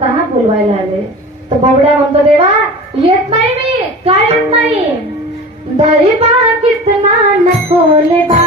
सहा बोलवायला आले तर बोबड्या म्हणतो देवा येत नाही मी काय येत नाही? दरी बा कितना नको ले बा.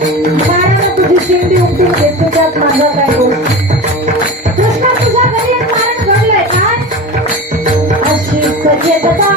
नारायण तुझी शेंडी उपटून घेतली त्यात माझा काय बोल कृष्णा तुझ्या घरी एक नारायण घडलंय का अशी कधी येतं का?